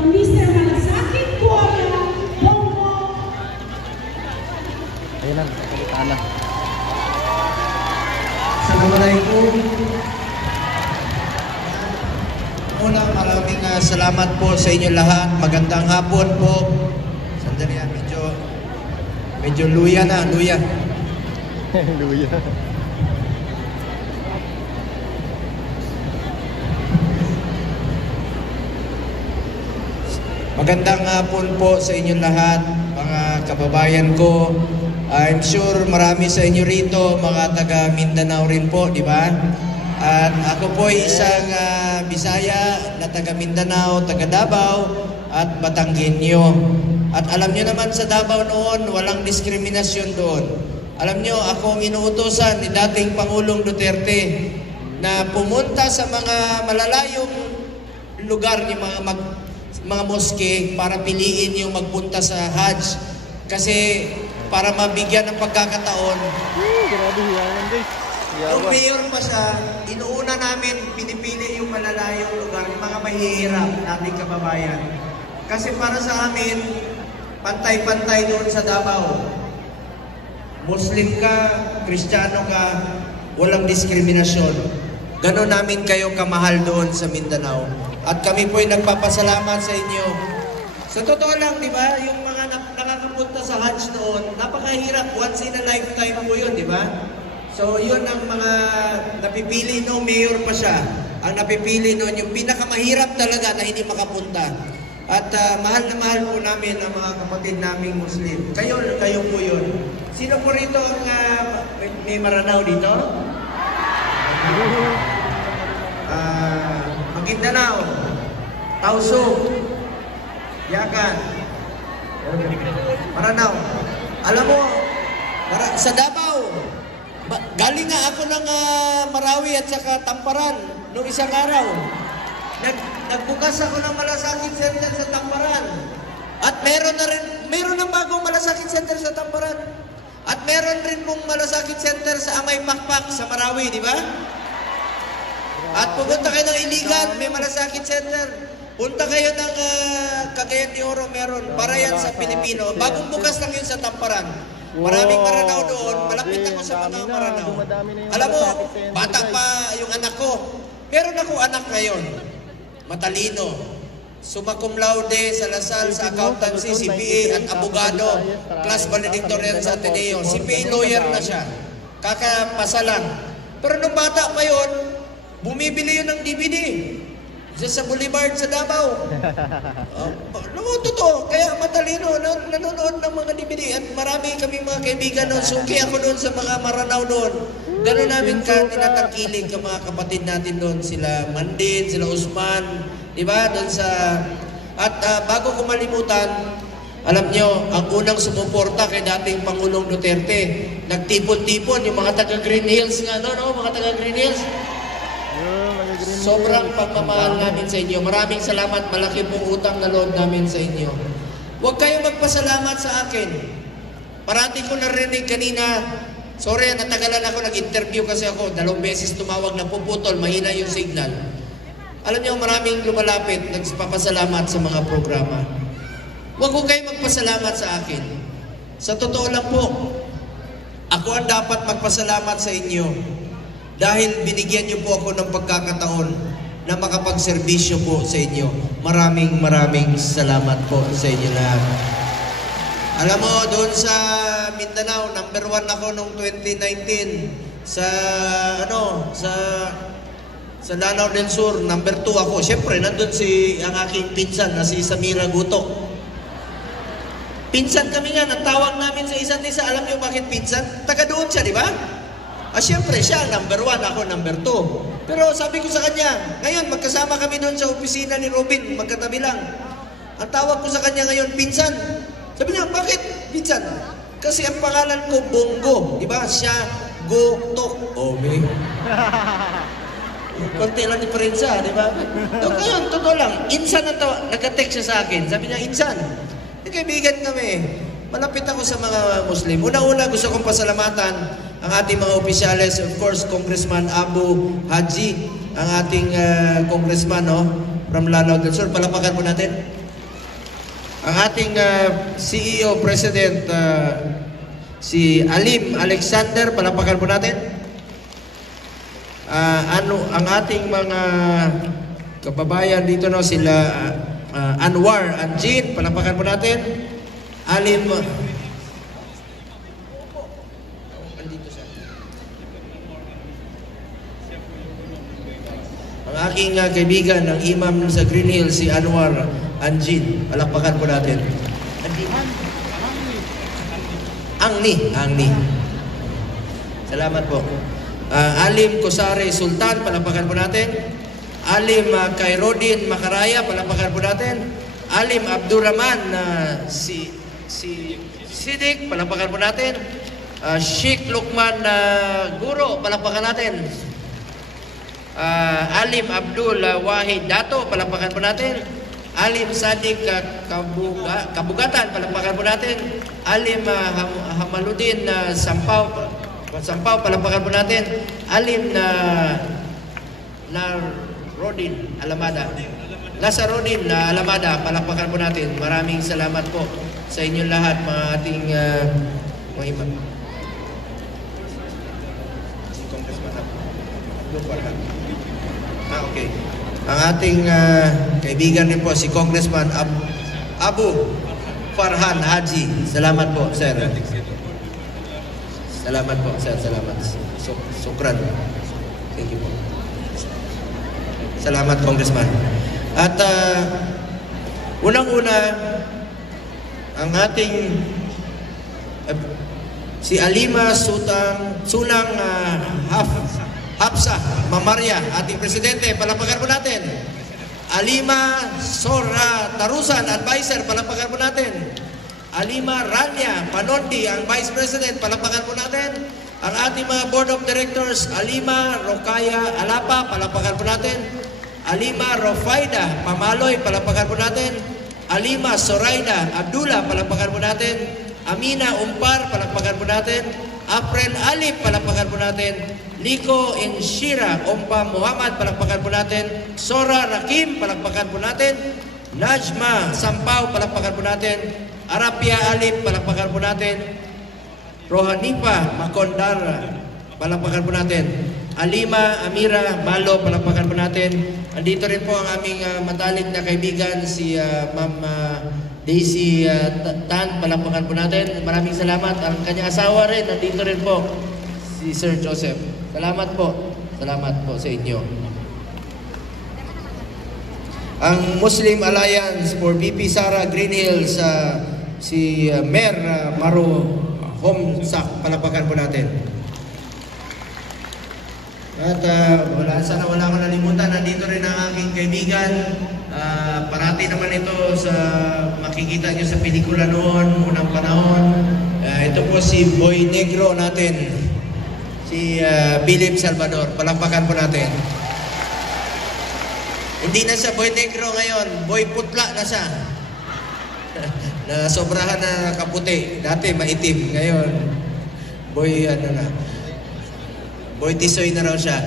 ng Mr. Malasakit Kuya Bongo. Ayun lang, nakalitaan na. Assalamualaikum. Una, maraming salamat po sa inyo lahat. Magandang hapon po. Sandali yan, medyo luya na, luya. Luya. Magandang hapon po sa inyo lahat, mga kababayan ko. I'm sure marami sa inyo rito, mga taga Mindanao rin po, di ba? At ako po ay isang Bisaya na taga Mindanao, taga Davao at Batanggenyo. At alam nyo naman sa Davao noon, walang diskriminasyon doon. Alam nyo, ako ang inuutosan ni dating Pangulong Duterte na pumunta sa mga malalayong lugar ni mga moske para piliin yung magpunta sa Hajj. Kasi para mabigyan ng pagkakataon. Grabe yaman guys. Kung mayor pa siya, inuuna namin pinipili yung malalayong lugar, yung mga mahihirap nating kababayan. Kasi para sa amin, pantay-pantay doon sa Davao. Muslim ka, Kristiyano ka, walang diskriminasyon. Ganon namin kayo kamahal doon sa Mindanao. At kami po ay nagpapasalamat sa inyo. Sa totoo lang, di ba, yung mga nakakapunta sa Hajj noon, napakahirap, once in a lifetime po yun, di ba? So, yun ang mga napipili noong mayor pa siya. Ang napipili noon, yung pinakamahirap talaga na hindi makapunta. At mahal na mahal po namin ang mga kapatid naming Muslim. Kayo po yun. Sino po rito ang may Maranao dito? Maguindanao, Tausug, Yakan, Maranao. Alam mo, sa Davao, galing nga ako ng Marawi at saka Tamparan noong isang araw. Nagbukas ako ng Malasakit Center sa Tamparan. At meron ng bagong Malasakit Center sa Tamparan. At meron rin pong Malasakit Center sa Amay Pakpak sa Marawi, di ba? At pupunta kayo ng Iligan, may Malasakit Center. Punta kayo ng Cagayan de Oro, meron. Para yan sa Pilipino. Bagong bukas lang yun sa Tamparan. Maraming Maranao doon. Malapit ako sa mga Maranao. Alam mo, bata pa yung anak ko. Meron ako anak ngayon. Matalino. Summa cum laude sa Lasal, sa accountancy, CPA at abogado. Class valedictorian sa Ateneo. CPA lawyer na siya. Kakapasa lang. Pero nung bata pa yun, bumibili yun ng DVD. Sa Boulevard sa Davao. Totoo. Kaya matalino, nanonood ng mga DVD. At marami kami mga kaibigan noon. Suki ako doon sa mga Maranao doon. Gano'n namin tinatangkilig ka mga kapatid natin doon. Sila Mandin, sila Usman. Diba? Doon sa... At bago ko malimutan, alam nyo, ang unang sumuporta kay dating Pangulong Duterte, nagtipon-tipon yung mga taga Green Hills nga, no? Mga taga Green Hills. Sobrang pagmamahal namin sa inyo. Maraming salamat. Malaki pong utang na loob namin sa inyo. Huwag kayong magpasalamat sa akin. Parati ko narinig kanina, sorry, natagalan ako, nag-interview kasi ako. 2 beses tumawag na puputol, mahina yung signal. Alam niyo, maraming lumalapit, nagpapasalamat sa mga programa. Huwag ko kayong magpasalamat sa akin. Sa totoo lang po, ako ang dapat magpasalamat sa inyo. Dahil binigyan niyo po ako ng pagkakataon na makapagserbisyo po sa inyo. Maraming salamat po sa inyo lahat. Alam mo, doon sa Mindanao, number 1 ako noong 2019. Sa Lanao del Sur, number 2 ako. Siyempre, nandun ang aking pinsan na si Samira Gutok. Pinsan kami nga, natawag namin sa isa't isa. Alam niyo bakit pinsan? Taga doon siya, di ba? Siyempre, siya number 1, ako number 2. Pero sabi ko sa kanya, ngayon, magkasama kami doon sa opisina ni Robin, magkatabi lang. Ang tawag ko sa kanya ngayon, pinsan. Sabi niya, bakit pinsan? Kasi ang pangalan ko, Bongo. Diba? Siya, Gutok. Okay. Konti lang diferensya, di ba? Ngayon, totoo lang. Insan ang tawag. Nag-text siya sa akin. Sabi niya, Insan, kaibigan kami. Malapit ako sa mga Muslim. Una-una, gusto kong pasalamatan ang ating mga opisyales, of course, Congressman Abu Haji, ang ating congressman, no? From Lanao del Sur. Palapakan po natin. ang ating CEO President si Alim Alexander, palapakan po natin. Ang ating mga kababayan dito no, sila Anwar Anjin, palapakan po natin. Alim ang aking kaibigan, ang imam sa Green Hills, si Anwar Anjin. Palakpakan po natin. Angni. Salamat po. Alim Kosare Sultan, palakpakan po natin. Alim Khairuddin Makaraya, palakpakan po natin. Alim Abdurrahman si Sidik, palakpakan po natin. Sheikh Lukman Guro, palakpakan natin. Alim Abdul Wahid Dato, palakpakan po natin. Alim Sadik Kabugatan, palakpakan po natin. Alim Hamaludin Sampaw, palakpakan po natin. Alim Rodin Alamada, Lazarodin Alamada, palakpakan po natin. Maraming salamat po sa inyong lahat, mga ating mga imam. Si Congressman Abdul Farhan. Okay. Ang ating kaibigan rin po, si Congressman Abu Farhan Haji. Salamat po, sir. Salamat po, sir. Salamat. Sukran. Thank you po. Salamat, Congressman. At unang-una, ang ating si Alima Sunang Hapsa Mamarya, ating presidente, palapakan po natin. Alima Sora Tarusan, advisor, palapakan po natin. Alima Rania Panondi, ang vice president, palapakan po natin. Ang ating mga board of directors, Alima Rokaya Alapa, palapakan po natin. Alima Rofaida Pamaloy, palapakan po natin. Alima Soraida Abdullah, palapakan po natin. Amina Umpar, palapakan po natin. April Alip, palapakan po natin. Liko Inshira Ompa Muhammad, palakpakan po natin. Sora Rakim, palakpakan po natin. Najma Sampaw, palakpakan po natin. Arapia Alip, palakpakan po natin. Rohanipa Makondara, palakpakan po natin. Alima Amira Malo, palakpakan po natin. Andito rin po ang aming matalik na kaibigan, si Ma'am Daisy Tan, palakpakan po natin. Maraming salamat. Ang kanyang asawa rin, nandito rin po, si Sir Joseph. Salamat po. Salamat po sa inyo. Ang Muslim Alliance for BP Sara Green Hills, si Mayor Maro Homsak, palapakan po natin. At sana wala akong nalimutan. Nandito rin ang aking kaibigan. Parati naman ito sa makikita nyo sa pelikula noon, unang panahon. Ito po si Boy Negro natin. Si Philip Salvador, palakpakan po natin. Hindi na siya Boy Negro ngayon, Boy Putla na siya. Na sobrahan na kaputi. Dati maitim, ngayon Boy Boy Tisoy na raw siya.